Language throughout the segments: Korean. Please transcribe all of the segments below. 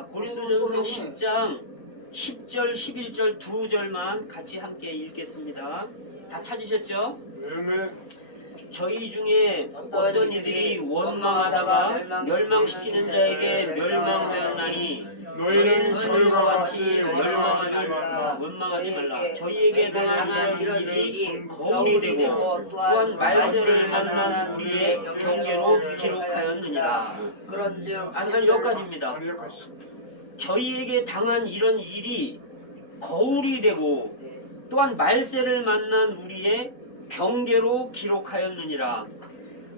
자, 고린도전서 10장 10절, 11절 두 절만 같이 함께 읽겠습니다. 다 찾으셨죠? 저희 중에 어떤 이들이 원망하다가 멸망시키는 자에게 멸망하였나니 너희는 저희와 같이 원망하지 말라. 저희에게 당한 이런 일이 거울이 되고 또한 말세를 만난 우리의 경계로 기록하였느니라. 아니 여기까지입니다. 저희에게 당한 이런 일이 거울이 되고 또한 말세를 만난 우리의 경계로 기록하였느니라.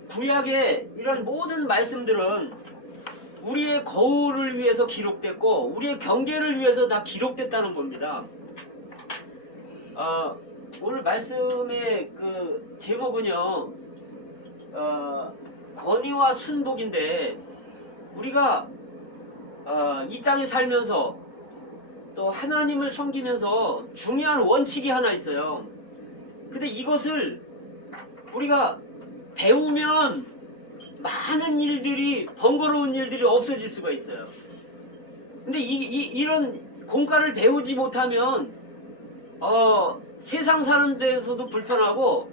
구약의 이런 모든 말씀들은 우리의 거울을 위해서 기록됐고 우리의 경계를 위해서 다 기록됐다는 겁니다. 오늘 말씀의 그 제목은요, 권위와 순복인데, 우리가 이 땅에 살면서 또 하나님을 섬기면서 중요한 원칙이 하나 있어요. 근데 이것을 우리가 배우면 많은 일들이, 번거로운 일들이 없어질 수가 있어요. 근데 이런 공과를 배우지 못하면 세상 사는 데서도 불편하고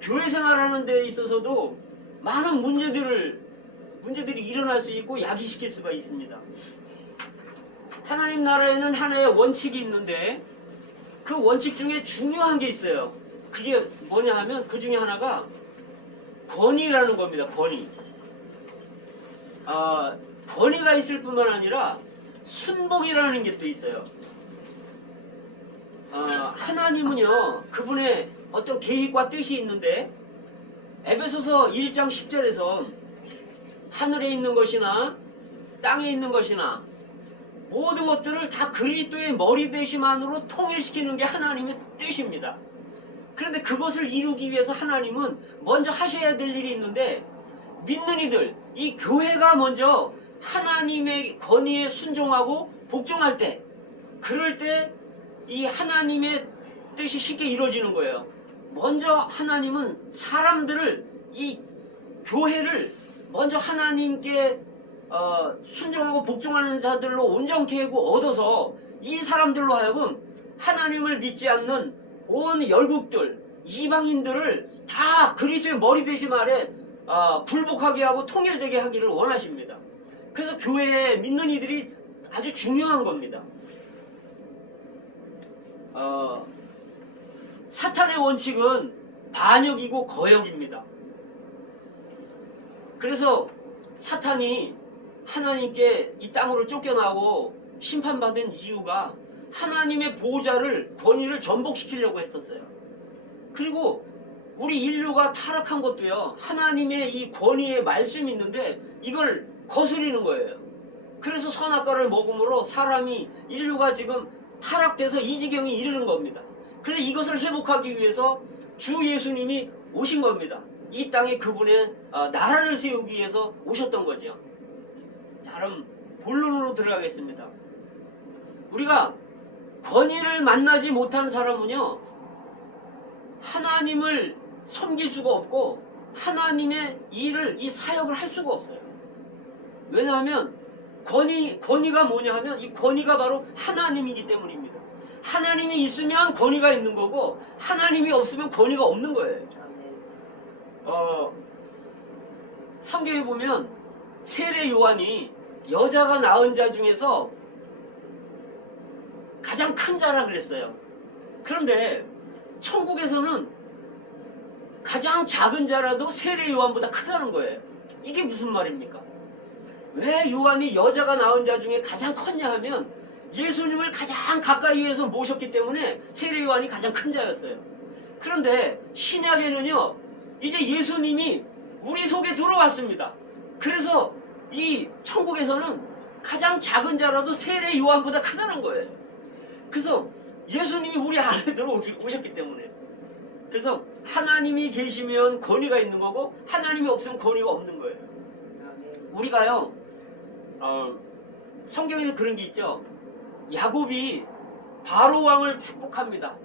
교회 생활하는 데 있어서도 많은 문제들이 일어날 수 있고 야기시킬 수가 있습니다. 하나님 나라에는 하나의 원칙이 있는데 그 원칙 중에 중요한 게 있어요. 그게 뭐냐 하면 그 중에 하나가 권위라는 겁니다. 권위. 권위가 있을 뿐만 아니라 순복이라는 게 또 있어요. 하나님은요, 그분의 어떤 계획과 뜻이 있는데 에베소서 1장 10절에서 하늘에 있는 것이나 땅에 있는 것이나 모든 것들을 다 그리스도의 머리 되심만으로 통일시키는 게 하나님의 뜻입니다. 그런데 그것을 이루기 위해서 하나님은 먼저 하셔야 될 일이 있는데, 믿는 이들, 이 교회가 먼저 하나님의 권위에 순종하고 복종할 때, 그럴 때 이 하나님의 뜻이 쉽게 이루어지는 거예요. 먼저 하나님은 사람들을, 이 교회를 먼저 하나님께 순종하고 복종하는 자들로 온전케 하고 얻어서 이 사람들로 하여금 하나님을 믿지 않는 온 열국들, 이방인들을 다 그리스도의 머리 되심 아래 굴복하게 하고 통일되게 하기를 원하십니다. 그래서 교회에 믿는 이들이 아주 중요한 겁니다. 사탄의 원칙은 반역이고 거역입니다. 그래서 사탄이 하나님께 이 땅으로 쫓겨나고 심판받은 이유가 하나님의 보호자를, 권위를 전복시키려고 했었어요. 그리고 우리 인류가 타락한 것도요, 하나님의 이 권위의 말씀이 있는데 이걸 거스리는 거예요. 그래서 선악과를 먹음으로 인류가 지금 타락돼서 이 지경에 이르는 겁니다. 그래서 이것을 회복하기 위해서 주 예수님이 오신 겁니다. 이 땅에 그분의 나라를 세우기 위해서 오셨던 거죠. 자, 그럼 본론으로 들어가겠습니다. 우리가 권위를 만나지 못한 사람은요, 하나님을 섬길 수가 없고 하나님의 일을, 이 사역을 할 수가 없어요. 왜냐하면 권위가 뭐냐 하면 이 권위가 바로 하나님이기 때문입니다. 하나님이 있으면 권위가 있는 거고 하나님이 없으면 권위가 없는 거예요. 성경에 보면 세례 요한이 여자가 낳은 자 중에서 가장 큰 자라 그랬어요. 그런데 천국에서는 가장 작은 자라도 세례 요한보다 크다는 거예요. 이게 무슨 말입니까? 왜 요한이 여자가 낳은 자 중에 가장 컸냐 하면 예수님을 가장 가까이에서 모셨기 때문에 세례 요한이 가장 큰 자였어요. 그런데 신약에는요, 이제 예수님이 우리 속에 들어왔습니다. 그래서 이 천국에서는 가장 작은 자라도 세례 요한보다 크다는 거예요. 그래서 예수님이 우리 안에 들어오셨기 때문에. 그래서 하나님이 계시면 권위가 있는 거고 하나님이 없으면 권위가 없는 거예요. 우리가요, 성경에서 그런 게 있죠. 야곱이 바로 왕을 축복합니다.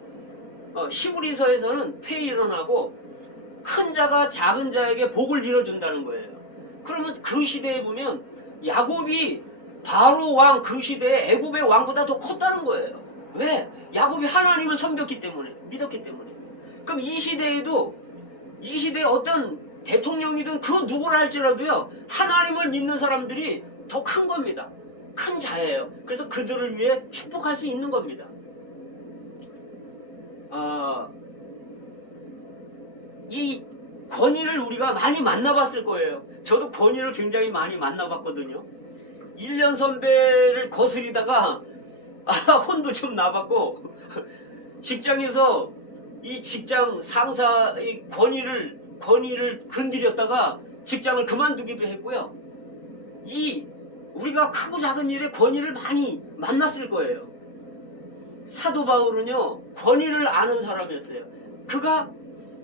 히브리서에서는 폐 일어나고 큰 자가 작은 자에게 복을 이뤄준다는 거예요. 그러면 그 시대에 보면 야곱이 바로 왕 그 시대에 애굽의 왕보다 더 컸다는 거예요. 왜? 야곱이 하나님을 섬겼기 때문에, 믿었기 때문에. 그럼 이 시대에도, 이 시대에 어떤 대통령이든 그 누구라 할지라도요, 하나님을 믿는 사람들이 더 큰 겁니다. 큰 자예요. 그래서 그들을 위해 축복할 수 있는 겁니다. 이 권위를 우리가 많이 만나봤을 거예요. 저도 권위를 굉장히 많이 만나봤거든요. 1년 선배를 거스리다가 혼도 좀 나봤고, 직장에서 이 직장 상사의 권위를 건드렸다가 직장을 그만두기도 했고요. 우리가 크고 작은 일에 권위를 많이 만났을 거예요. 사도 바울은요, 권위를 아는 사람이었어요. 그가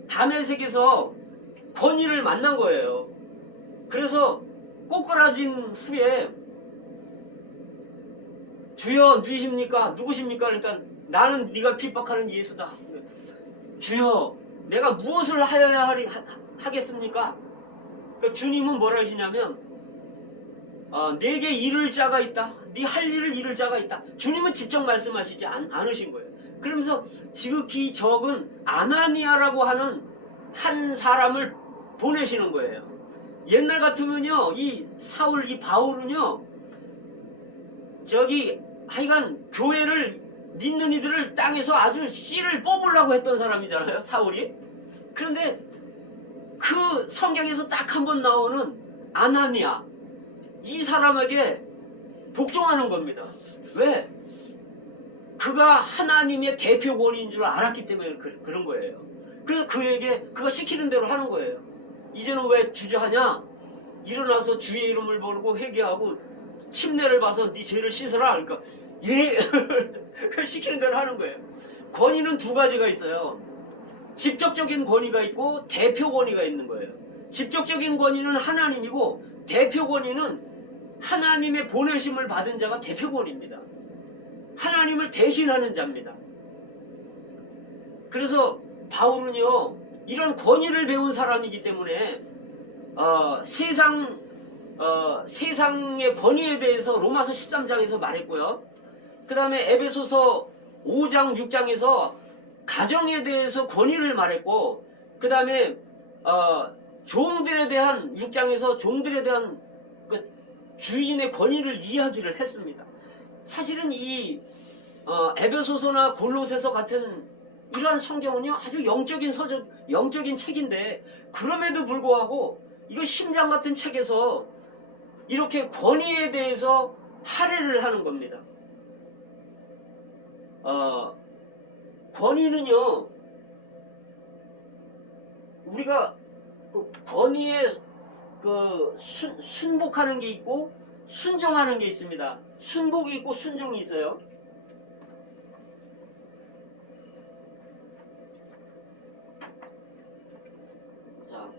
다메섹에서 권위를 만난 거예요. 그래서 꼬꾸라진 후에 주여 누구십니까? 누구십니까? 그러니까 나는 네가 핍박하는 예수다. 주여 내가 무엇을 하여야 하겠습니까? 그러니까 주님은 뭐라 하시냐면 내게 이를 자가 있다. 네 할 일을 이를 자가 있다. 주님은 직접 말씀하시지 않으신 거예요. 그러면서 지극히 적은 아나니아라고 하는 한 사람을 보내시는 거예요. 옛날 같으면요, 이 사울, 이 바울은요, 하여간 교회를 믿는 이들을 땅에서 아주 씨를 뽑으려고 했던 사람이잖아요, 사울이. 그런데 그 성경에서 딱 한 번 나오는 아나니아, 이 사람에게 복종하는 겁니다. 왜? 그가 하나님의 대표권인 줄 알았기 때문에 그런 거예요. 그래서 그가 시키는 대로 하는 거예요. 이제는 왜 주저하냐? 일어나서 주의 이름을 부르고 회개하고 침례를 봐서 네 죄를 씻어라. 그러니까 예, 시키는 대로 하는 거예요. 권위는 두 가지가 있어요. 직접적인 권위가 있고 대표 권위가 있는 거예요. 직접적인 권위는 하나님이고 대표 권위는 하나님의 보내심을 받은 자가 대표 권위입니다. 하나님을 대신하는 자입니다. 그래서 바울은요, 이런 권위를 배운 사람이기 때문에 세상의 권위에 대해서 로마서 13장에서 말했고요. 그 다음에 에베소서 5장 6장에서 가정에 대해서 권위를 말했고, 그 다음에 종들에 대한 6장에서 종들에 대한 그 주인의 권위를 이야기를 했습니다. 사실은 이 에베소서나 골로새서 같은 이러한 성경은요, 아주 영적인 책인데, 그럼에도 불구하고 이거 심장 같은 책에서 이렇게 권위에 대해서 할애를 하는 겁니다. 권위는요, 우리가 그 권위에 순복하는 게 있고 순종하는 게 있습니다. 순복이 있고 순종이 있어요. 자,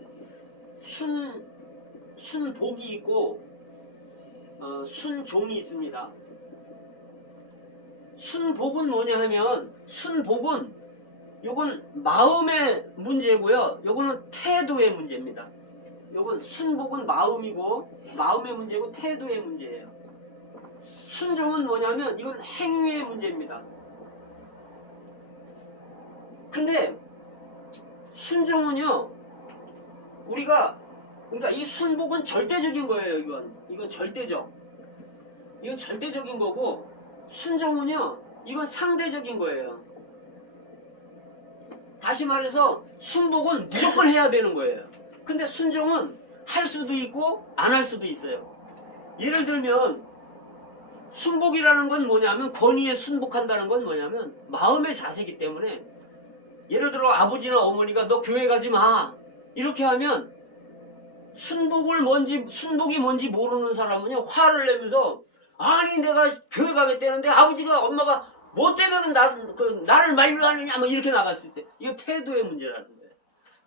순복이 있고 순종이 있습니다. 순복은 뭐냐 하면, 순복은 요건 마음의 문제고요, 요거는 태도의 문제입니다. 요건 순복은 마음의 문제고 태도의 문제예요. 순종은 뭐냐면 이건 행위의 문제입니다. 근데 순종은요, 그러니까 이 순복은 절대적인 거예요. 이건 절대적인 거고, 순종은요, 이건 상대적인 거예요. 다시 말해서 순복은 무조건 해야 되는 거예요. 근데 순종은 할 수도 있고 안 할 수도 있어요. 예를 들면 순복이라는 건 뭐냐면, 권위에 순복한다는 건 뭐냐면 마음의 자세이기 때문에, 예를 들어 아버지나 어머니가 너 교회 가지 마 이렇게 하면, 순복이 뭔지 모르는 사람은요, 화를 내면서 아니 내가 교회 가겠다는데 아버지가 엄마가 뭐 때문에 나를 말로 하느냐 뭐 이렇게 나갈 수 있어요. 이거 태도의 문제라는 거예요.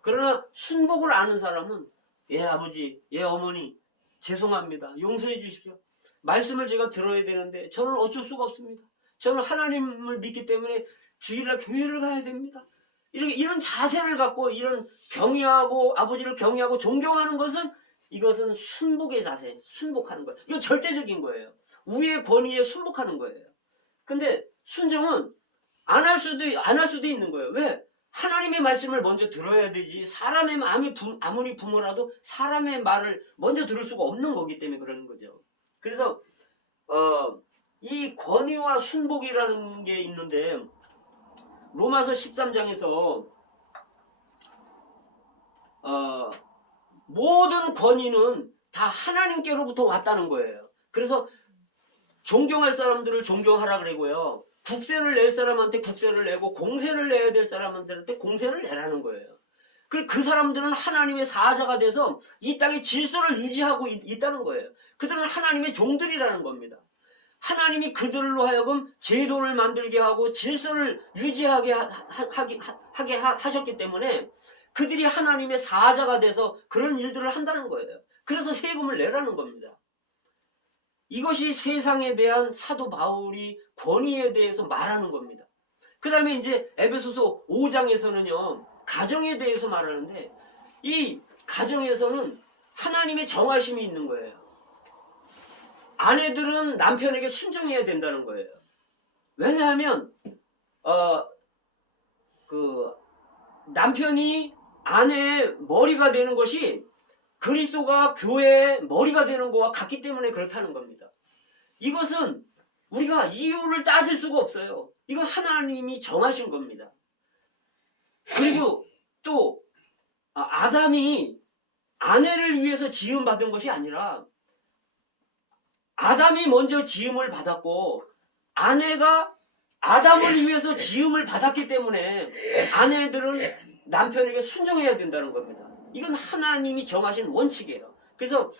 그러나 순복을 아는 사람은, 예 아버지, 예 어머니, 죄송합니다, 용서해 주십시오. 말씀을 제가 들어야 되는데 저는 어쩔 수가 없습니다. 저는 하나님을 믿기 때문에 주일날 교회를 가야 됩니다. 이런 자세를 갖고, 이런 경외하고 아버지를 경외하고 존경하는 것은, 이것은 순복의 자세, 순복하는 거예요. 이건 절대적인 거예요. 우의 권위에 순복하는 거예요. 근데 순종은 안 할 수도 있는 거예요. 왜? 하나님의 말씀을 먼저 들어야 되지. 사람의 마음이 아무리 부모라도 사람의 말을 먼저 들을 수가 없는 거기 때문에 그러는 거죠. 그래서 이 권위와 순복이라는 게 있는데 로마서 13장에서 모든 권위는 다 하나님께로부터 왔다는 거예요. 그래서 존경할 사람들을 존경하라 그러고요. 국세를 낼 사람한테 국세를 내고 공세를 내야 될 사람한테 공세를 내라는 거예요. 그 사람들은 하나님의 사자가 돼서 이 땅의 질서를 유지하고 있다는 거예요. 그들은 하나님의 종들이라는 겁니다. 하나님이 그들로 하여금 제도를 만들게 하고 질서를 유지하게 하셨기 때문에 그들이 하나님의 사자가 돼서 그런 일들을 한다는 거예요. 그래서 세금을 내라는 겁니다. 이것이 세상에 대한 사도 바울이 권위에 대해서 말하는 겁니다. 그 다음에 이제 에베소서 5장에서는요, 가정에 대해서 말하는데, 이 가정에서는 하나님의 정하심이 있는 거예요. 아내들은 남편에게 순종해야 된다는 거예요. 왜냐하면, 남편이 아내의 머리가 되는 것이 그리스도가 교회의 머리가 되는 것과 같기 때문에 그렇다는 겁니다. 이것은 우리가 이유를 따질 수가 없어요. 이건 하나님이 정하신 겁니다. 그리고 또 아담이 아내를 위해서 지음받은 것이 아니라 아담이 먼저 지음을 받았고 아내가 아담을 위해서 지음을 받았기 때문에 아내들은 남편에게 순종해야 된다는 겁니다. 이건 하나님이 정하신 원칙이에요. 그래서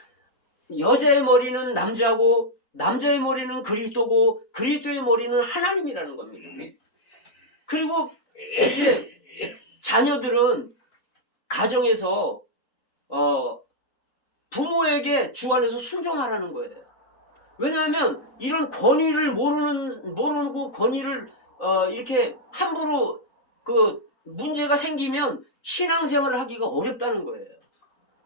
여자의 머리는 남자고 남자의 머리는 그리스도고 그리스도의 머리는 하나님이라는 겁니다. 그리고 이제 자녀들은 가정에서 부모에게 주 안에서 순종하라는 거예요. 왜냐하면 이런 권위를 모르고 권위를 이렇게 함부로 문제가 생기면 신앙생활을 하기가 어렵다는 거예요.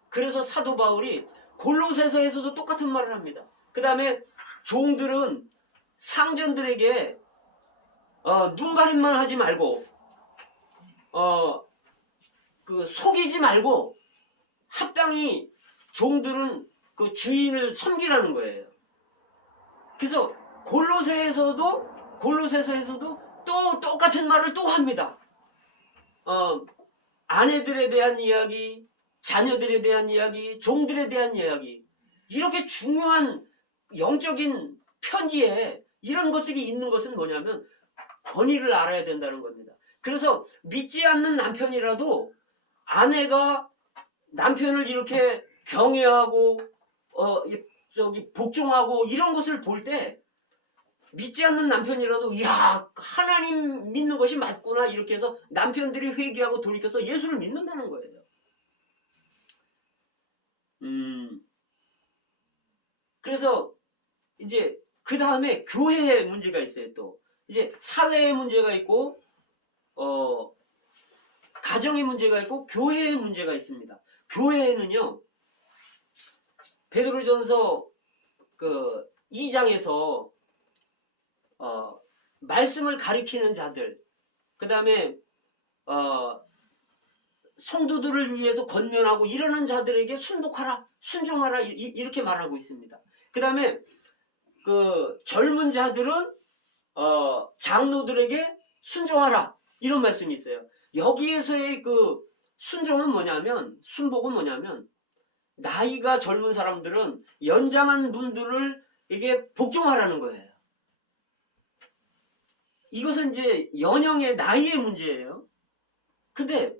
그래서 사도 바울이 골로새서에서도 똑같은 말을 합니다. 그 다음에 종들은 상전들에게 눈가림만 하지 말고 속이지 말고 합당히 종들은 그 주인을 섬기라는 거예요. 그래서 골로새서에서도 또 똑같은 말을 또 합니다. 아내들에 대한 이야기, 자녀들에 대한 이야기, 종들에 대한 이야기, 이렇게 중요한 영적인 편지에 이런 것들이 있는 것은 뭐냐면 권위를 알아야 된다는 겁니다. 그래서 믿지 않는 남편이라도 아내가 남편을 이렇게 경외하고 복종하고 이런 것을 볼 때 믿지 않는 남편이라도 야 하나님 믿는 것이 맞구나 이렇게 해서 남편들이 회개하고 돌이켜서 예수를 믿는다는 거예요. 그래서 이제 그 다음에 교회의 문제가 있어요. 또 이제 사회의 문제가 있고 가정의 문제가 있고 교회의 문제가 있습니다. 교회에는요 베드로전서 2장에서 말씀을 가리키는 자들, 그 다음에 성도들을 위해서 권면하고 이러는 자들에게 순복하라, 순종하라 이렇게 말하고 있습니다. 그 다음에 젊은 자들은 장로들에게 순종하라 이런 말씀이 있어요. 여기에서의 순종은 뭐냐면, 순복은 뭐냐면 나이가 젊은 사람들은 연장한 분들을 이게 복종하라는 거예요. 이것은 이제 연령의 나이의 문제예요. 근데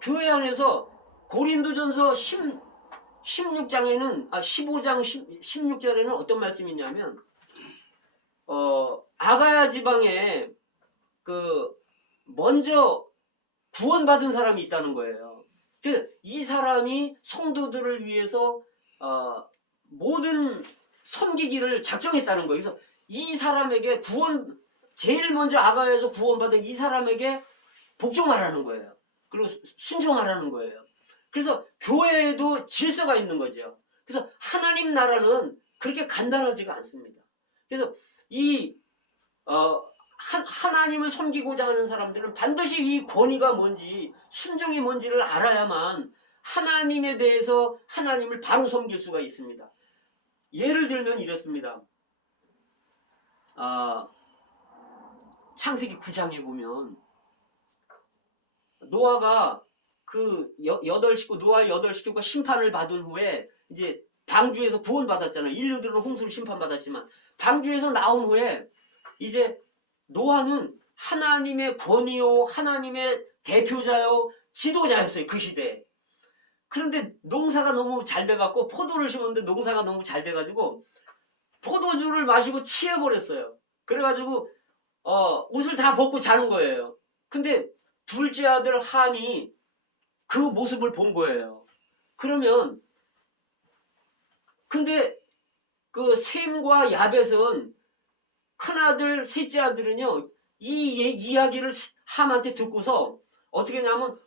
교회 안에서 고린도전서 15장 16절에는 어떤 말씀이 있냐면 아가야 지방에 먼저 구원받은 사람이 있다는 거예요. 이 사람이 성도들을 위해서 모든 섬기기를 작정했다는 거예요. 그래서 이 사람에게 제일 먼저 아가야에서 구원받은 이 사람에게 복종하라는 거예요. 그리고 순종하라는 거예요. 그래서 교회에도 질서가 있는 거죠. 그래서 하나님 나라는 그렇게 간단하지가 않습니다. 그래서 이 하나님을 섬기고자 하는 사람들은 반드시 이 권위가 뭔지 순종이 뭔지를 알아야만 하나님에 대해서 하나님을 바로 섬길 수가 있습니다. 예를 들면 이렇습니다. 창세기 9장에 보면 노아가 그 노아의 8식구가 심판을 받은 후에 이제 방주에서 구원받았잖아요. 인류들은 홍수로 심판받았지만 방주에서 나온 후에 이제 노아는 하나님의 권위요, 하나님의 대표자요, 지도자였어요. 그 시대에. 그런데 농사가 너무 잘 돼갖고 포도를 심었는데 농사가 너무 잘 돼가지고 포도주를 마시고 취해버렸어요. 그래가지고 옷을 다 벗고 자는 거예요. 근데 둘째 아들 함이 그 모습을 본 거예요. 그러면 근데 그 셈과 야벳은 큰아들, 셋째 아들은요 이 이야기를 함한테 듣고서 어떻게 했냐면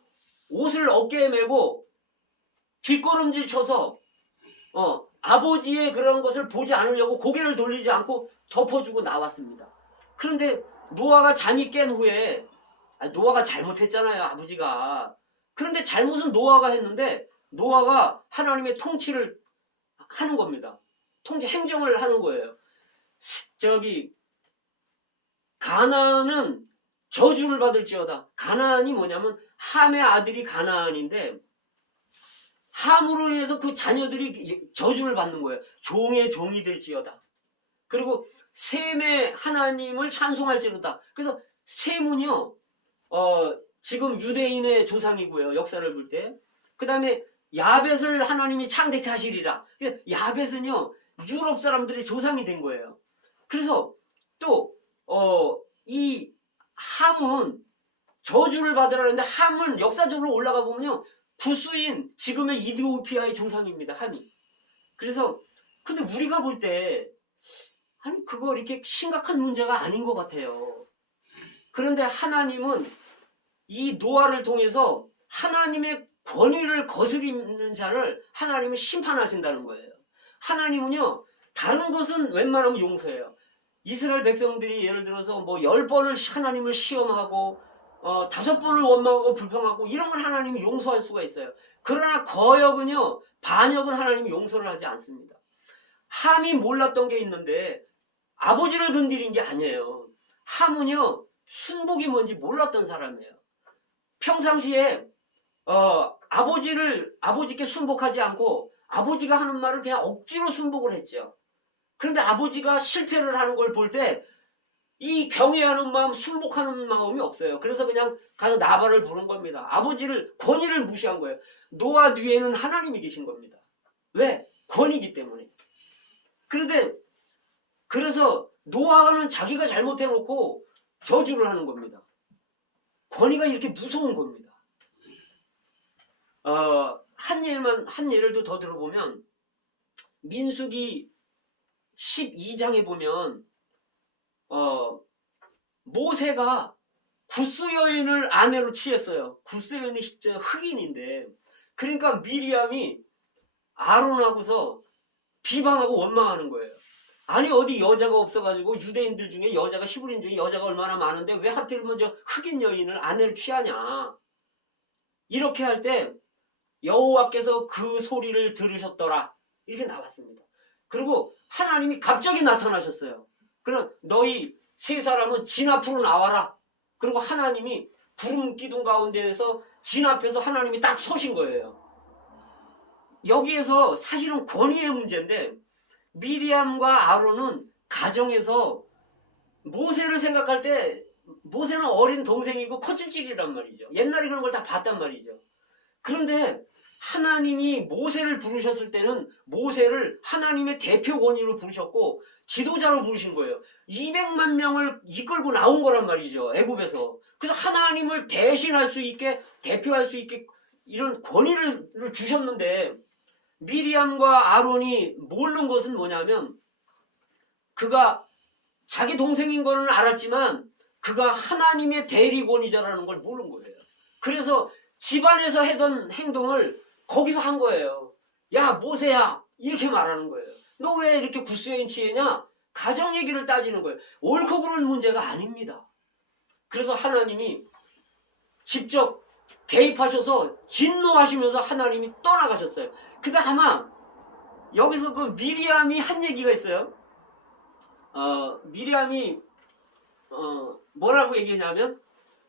옷을 어깨에 메고 뒷걸음질 쳐서 아버지의 그런 것을 보지 않으려고 고개를 돌리지 않고 덮어주고 나왔습니다. 그런데 노아가 잠이 깬 후에 노아가 잘못했잖아요, 아버지가. 그런데 잘못은 노아가 했는데 노아가 하나님의 통치를 하는 겁니다. 행정을 하는 거예요. 가나안은 저주를 받을지어다. 가나안이 뭐냐면 함의 아들이 가나안인데 함으로 인해서 그 자녀들이 저주를 받는 거예요. 종의 종이 될지어다. 그리고 셈의 하나님을 찬송할지로다. 그래서 셈은요 지금 유대인의 조상이고요. 역사를 볼 때. 그 다음에 야벳을 하나님이 창대케 하시리라. 야벳은요 유럽 사람들의 조상이 된 거예요. 그래서 또 이 함은 저주를 받으라는데 함은 역사적으로 올라가 보면요 구스인 지금의 이디오피아의 조상입니다. 함이. 그래서 근데 우리가 볼 때 아니 그거 이렇게 심각한 문제가 아닌 것 같아요. 그런데 하나님은 이 노아를 통해서 하나님의 권위를 거스리는 자를 하나님은 심판하신다는 거예요. 하나님은요 다른 것은 웬만하면 용서해요. 이스라엘 백성들이 예를 들어서 뭐 10번을 하나님을 시험하고 5번을 원망하고 불평하고 이런 걸 하나님이 용서할 수가 있어요. 그러나 거역은요 반역은 하나님이 용서를 하지 않습니다. 함이 몰랐던 게 있는데 아버지를 건드린 게 아니에요. 함은요 순복이 뭔지 몰랐던 사람이에요. 평상시에 아버지께 순복하지 않고 아버지가 하는 말을 그냥 억지로 순복을 했죠. 그런데 아버지가 실패를 하는 걸 볼 때 이 경외하는 마음, 순복하는 마음이 없어요. 그래서 그냥 가서 나발을 부른 겁니다. 권위를 무시한 거예요. 노아 뒤에는 하나님이 계신 겁니다. 왜? 권위이기 때문에. 그래서 노아는 자기가 잘못해놓고 저주를 하는 겁니다. 권위가 이렇게 무서운 겁니다. 한 예를 더 들어보면 민수기 12장에 보면 모세가 구스 여인을 아내로 취했어요. 구스 여인이 진짜 흑인인데 그러니까 미리암이 아론하고서 비방하고 원망하는 거예요. 아니 어디 여자가 없어가지고 유대인들 중에 여자가 히브리인 중에 여자가 얼마나 많은데 왜 하필이면 저 흑인 여인을 아내로 취하냐. 이렇게 할 때 여호와께서 그 소리를 들으셨더라. 이렇게 나왔습니다. 그리고 하나님이 갑자기 나타나셨어요. 그럼 너희 세 사람은 진 앞으로 나와라. 그리고 하나님이 구름 기둥 가운데에서 진 앞에서 하나님이 딱 서신 거예요. 여기에서 사실은 권위의 문제인데 미리암과 아론은 가정에서 모세를 생각할 때 모세는 어린 동생이고 코찔찔이란 말이죠. 옛날에 그런 걸 다 봤단 말이죠. 그런데 하나님이 모세를 부르셨을 때는 모세를 하나님의 대표 권위로 부르셨고 지도자로 부르신 거예요. 200만 명을 이끌고 나온 거란 말이죠. 애굽에서. 그래서 하나님을 대신할 수 있게 대표할 수 있게 이런 권위를 주셨는데 미리암과 아론이 모르는 것은 뭐냐면 그가 자기 동생인 거는 알았지만 그가 하나님의 대리권위자라는 걸 모르는 거예요. 그래서 집안에서 하던 행동을 거기서 한 거예요. 야 모세야 이렇게 말하는 거예요. 너 왜 이렇게 구수여인 취했냐? 가정 얘기를 따지는 거예요. 옳고 그른 문제가 아닙니다. 그래서 하나님이 직접 개입하셔서 진노하시면서 하나님이 떠나가셨어요. 근데 아마 여기서 그 미리암이 한 얘기가 있어요. 미리암이 뭐라고 얘기했냐면,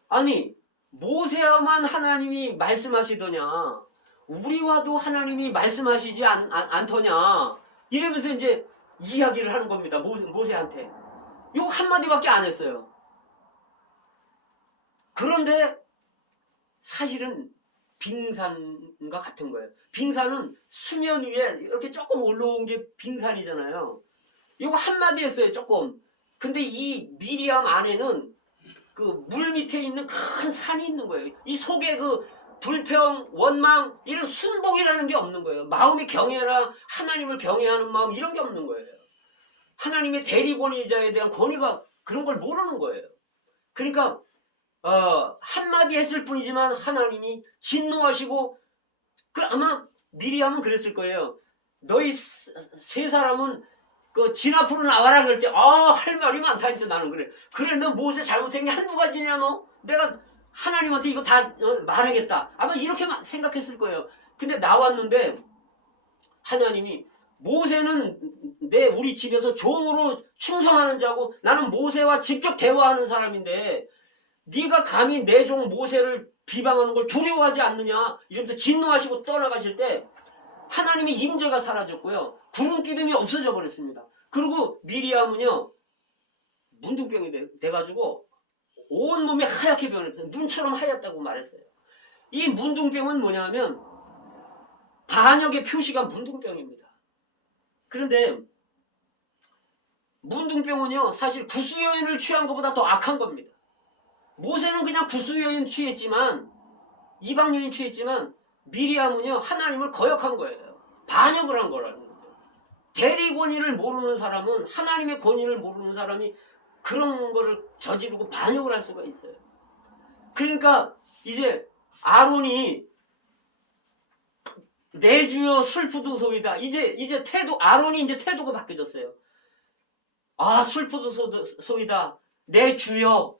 아니 모세와만 하나님이 말씀하시더냐, 우리와도 하나님이 말씀하시지 않더냐, 이러면서 이제 이야기를 하는 겁니다. 모세한테 요 한마디밖에 안 했어요. 그런데 사실은 빙산과 같은 거예요. 빙산은 수면 위에 이렇게 조금 올라온 게 빙산이잖아요. 이거 한마디 했어요, 조금. 근데 이 미리암 안에는 그 물 밑에 있는 큰 산이 있는 거예요. 이 속에 그 불평, 원망, 이런 순복이라는 게 없는 거예요. 마음의 경외라 하나님을 경외하는 마음, 이런 게 없는 거예요. 하나님의 대리권위자에 대한 권위가, 그런 걸 모르는 거예요. 그러니까 한마디 했을 뿐이지만 하나님이 진노하시고, 아마 미리암은 그랬을 거예요. 너희 세 사람은 그 진 앞으로 나와라 그럴 때, 할 말이 많다 이제 나는 그래. 그래, 너 모세 잘못한 게 한두 가지냐 너? 내가 하나님한테 이거 다 말하겠다. 아마 이렇게 생각했을 거예요. 근데 나왔는데 하나님이, 모세는 우리 집에서 종으로 충성하는 자고 나는 모세와 직접 대화하는 사람인데 네가 감히 내 종 모세를 비방하는 걸 두려워하지 않느냐, 이러면서 진노하시고 떠나가실 때 하나님의 임재가 사라졌고요. 구름 기둥이 없어져 버렸습니다. 그리고 미리암은요, 문둥병이 돼가지고 온몸이 하얗게 변했어요. 눈처럼 하얗다고 말했어요. 이 문둥병은 뭐냐면 반역의 표시가 문둥병입니다. 그런데 문둥병은요, 사실 구수여인을 취한 것보다 더 악한 겁니다. 모세는 그냥 구수여인 취했지만, 이방 여인 취했지만, 미리암은요 하나님을 거역한 거예요. 반역을 한 거라는 거죠. 대리 권위를 모르는 사람은, 하나님의 권위를 모르는 사람이 그런 거를 저지르고 반역을 할 수가 있어요. 그러니까 이제 아론이 내 주여 슬프도소이다. 이제 아론이 이제 태도가 바뀌어졌어요. 슬프도소이다. 내 주여.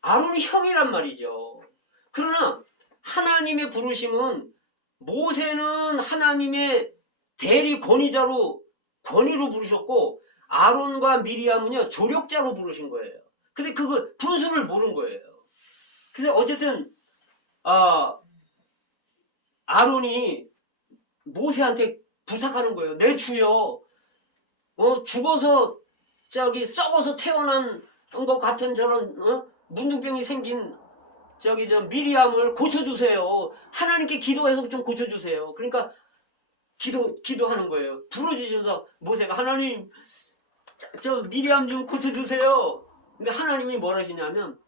아론이 형이란 말이죠. 그러나 하나님의 부르심은, 모세는 하나님의 대리 권위자로, 권위로 부르셨고, 아론과 미리암은요 조력자로 부르신 거예요. 근데 그걸 분수를 모른 거예요. 그래서 어쨌든 아론이 모세한테 부탁하는 거예요. 내 주여, 죽어서 썩어서 태어난 것 같은 저런 문둥병이 생긴 미리암을 고쳐주세요. 하나님께 기도해서 좀 고쳐주세요. 그러니까 기도하는 거예요. 부르짖으면서 모세가, 하나님, 저 미리암 좀 고쳐주세요. 근데 하나님이 뭘 하시냐면,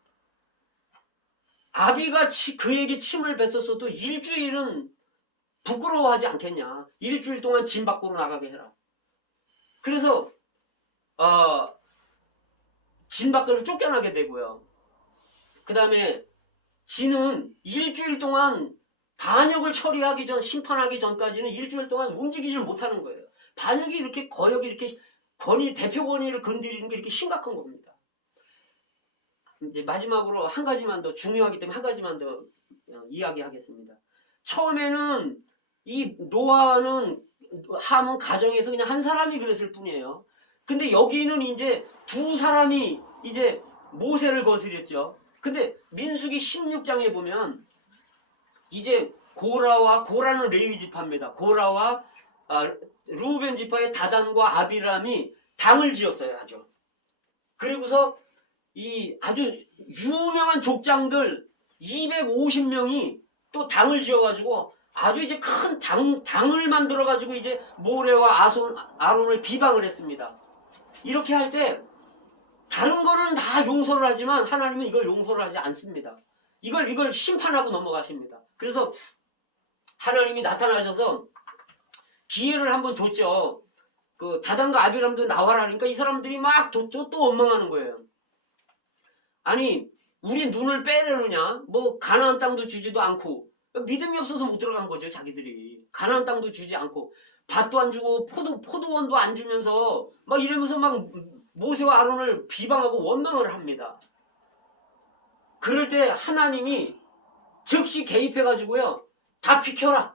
아비가 그에게 침을 뱉었어도 일주일은 부끄러워하지 않겠냐. 일주일 동안 진 밖으로 나가게 해라. 그래서 진 밖으로 쫓겨나게 되고요. 그 다음에 진은 일주일 동안 반역을 처리하기 전, 심판하기 전까지는 일주일 동안 움직이질 못하는 거예요. 반역이 이렇게, 거역이 이렇게 대표 권위를 건드리는 게 이렇게 심각한 겁니다. 이제 마지막으로 한 가지만 더, 중요하기 때문에 한 가지만 더 이야기하겠습니다. 처음에는 이 노아는, 함은 가정에서 그냥 한 사람이 그랬을 뿐이에요. 근데 여기는 이제 두 사람이 이제 모세를 거스렸죠. 근데 민수기 16장에 보면 이제 고라는 레위 지파입니다. 고라와 루벤 지파의 다단과 아비람이 당을 지었어요. 아주. 그리고서 이 아주 유명한 족장들 250명이 또 당을 지어가지고 아주 이제 큰 당을 만들어가지고 이제 모레와 아론을 비방을 했습니다. 이렇게 할 때 다른 거는 다 용서를 하지만 하나님은 이걸 용서를 하지 않습니다. 이걸 심판하고 넘어가십니다. 그래서 하나님이 나타나셔서 기회를 한번 줬죠. 그 다단과 아비람도 나와라 하니까 이 사람들이 막 또 원망하는 거예요. 아니, 우리 눈을 빼려느냐? 뭐 가나안 땅도 주지도 않고, 믿음이 없어서 못 들어간 거죠, 자기들이. 가나안 땅도 주지 않고 밭도 안 주고 포도원도 안 주면서 막 이러면서 막 모세와 아론을 비방하고 원망을 합니다. 그럴 때 하나님이 즉시 개입해가지고요, 다 비켜라.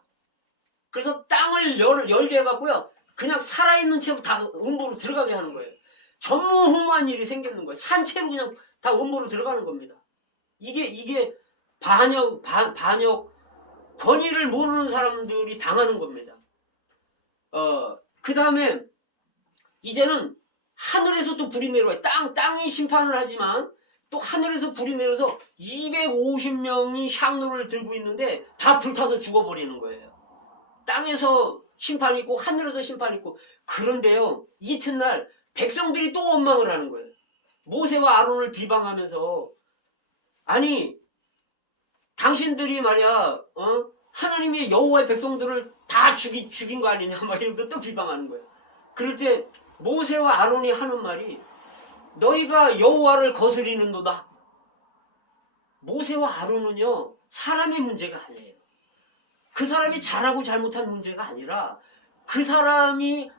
그래서 땅을 열게 해갖고요, 그냥 살아있는 채로 다 음부로 들어가게 하는 거예요. 전무후무한 일이 생기는 거예요. 산채로 그냥 다 음부로 들어가는 겁니다. 이게 반역, 권위를 모르는 사람들이 당하는 겁니다. 그 다음에 이제는 하늘에서 또 불이 내려와요. 땅이 심판을 하지만 또 하늘에서 불이 내려서 250명이 향로를 들고 있는데 다 불타서 죽어버리는 거예요. 땅에서 심판이 있고 하늘에서 심판이 있고. 그런데요, 이튿날 백성들이 또 원망을 하는 거예요. 모세와 아론을 비방하면서, 아니 당신들이 말이야, 하나님의 여호와의 백성들을 다 죽인 거 아니냐, 막 이러면서 또 비방하는 거예요. 그럴 때 모세와 아론이 하는 말이, 너희가 여호와를 거스리는도다. 모세와 아론은요, 사람의 문제가 아니에요. 그 사람이 잘하고 잘못한 문제가 아니라 그 사람이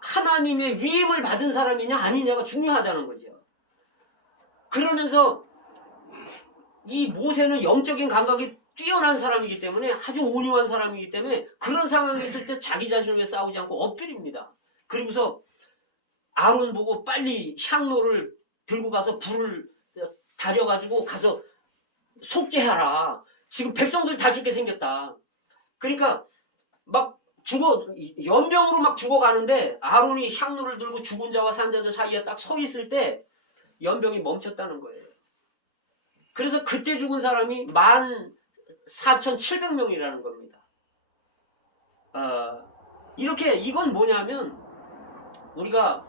하나님의 위임을 받은 사람이냐 아니냐가 중요하다는 거죠. 그러면서 이 모세는 영적인 감각이 뛰어난 사람이기 때문에, 아주 온유한 사람이기 때문에 그런 상황이 있을 때 자기 자신을 위해 싸우지 않고 엎드립니다. 그리고서 아론 보고 빨리 향로를 들고 가서 불을 다려가지고 가서 속죄하라. 지금 백성들 다 죽게 생겼다. 그러니까 막 연병으로 막 죽어가는데 아론이 향로를 들고 죽은 자와 산 자들 사이에 딱 서 있을 때 연병이 멈췄다는 거예요. 그래서 그때 죽은 사람이 14,700명이라는 겁니다. 이렇게, 이건 뭐냐면, 우리가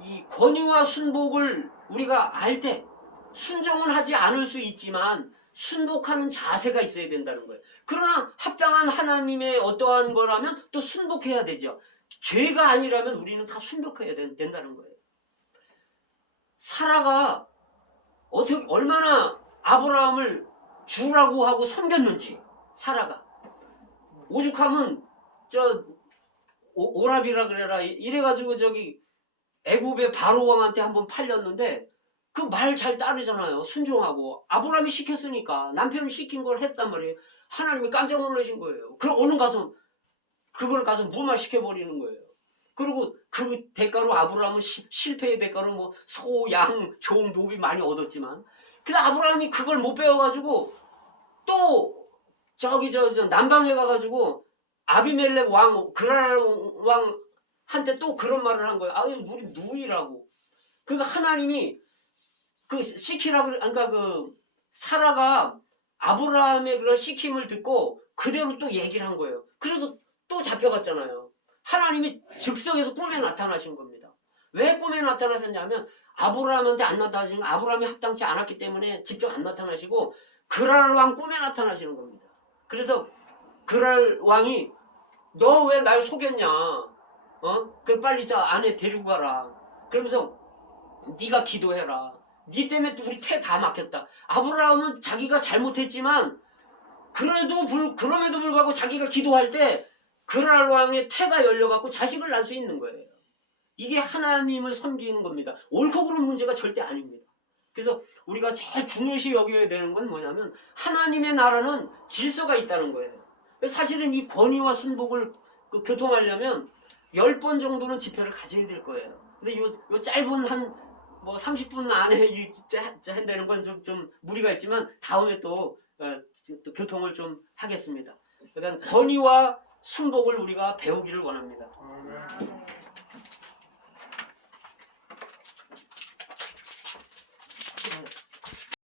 이 권위와 순복을 우리가 알 때 순종은 하지 않을 수 있지만 순복하는 자세가 있어야 된다는 거예요. 그러나 합당한 하나님의 어떠한 거라면 또 순복해야 되죠. 죄가 아니라면 우리는 다 순복해야 된다는 거예요. 사라가 얼마나 아브라함을 주라고 하고 섬겼는지, 사라가. 오죽하면 오랍이라 그래라 이래가지고 애굽의 바로 왕한테 한번 팔렸는데 그 말 잘 따르잖아요. 순종하고. 아브라함이 시켰으니까 남편이 시킨 걸 했단 말이에요. 하나님이 깜짝 놀라신 거예요. 그럼 오늘 가서 그걸 가서 무마시켜버리는 거예요. 그리고 그 대가로 아브라함은 실패의 대가로 뭐 소, 양, 종, 노비 많이 얻었지만, 근데 아브라함이 그걸 못 배워가지고 또 남방에 가가지고 아비멜렉 왕, 그랄 왕한테 또 그런 말을 한 거예요. 우리 누이라고. 그러니까 하나님이 사라가 아브라함의 그런 시킴을 듣고 그대로 또 얘기를 한 거예요. 그래서 또 잡혀갔잖아요. 하나님이 즉석에서 꿈에 나타나신 겁니다. 왜 꿈에 나타나셨냐면 아브라함한테 안 나타나시는, 아브라함이 합당치 않았기 때문에 직접 안 나타나시고 그랄 왕 꿈에 나타나시는 겁니다. 그래서 그랄 왕이, 너 왜 날 속였냐? 빨리 아내 데리고 가라. 그러면서 네가 기도해라. 네 때문에 우리 태 다 막혔다. 아브라함은 자기가 잘못했지만 그럼에도 불구하고 자기가 기도할 때 그랄 왕의 태가 열려갖고 자식을 낳을 수 있는 거예요. 이게 하나님을 섬기는 겁니다. 옳고 그른 문제가 절대 아닙니다. 그래서 우리가 제일 중요시 여겨야 되는 건 뭐냐면, 하나님의 나라는 질서가 있다는 거예요. 사실은 이 권위와 순복을 교통하려면 10번 정도는 집회를 가져야 될 거예요. 근데 요 짧은 30분 안에 한다는 건 좀 무리가 있지만 다음에 또 교통을 좀 하겠습니다. 그러니까 권위와 순복을 우리가 배우기를 원합니다.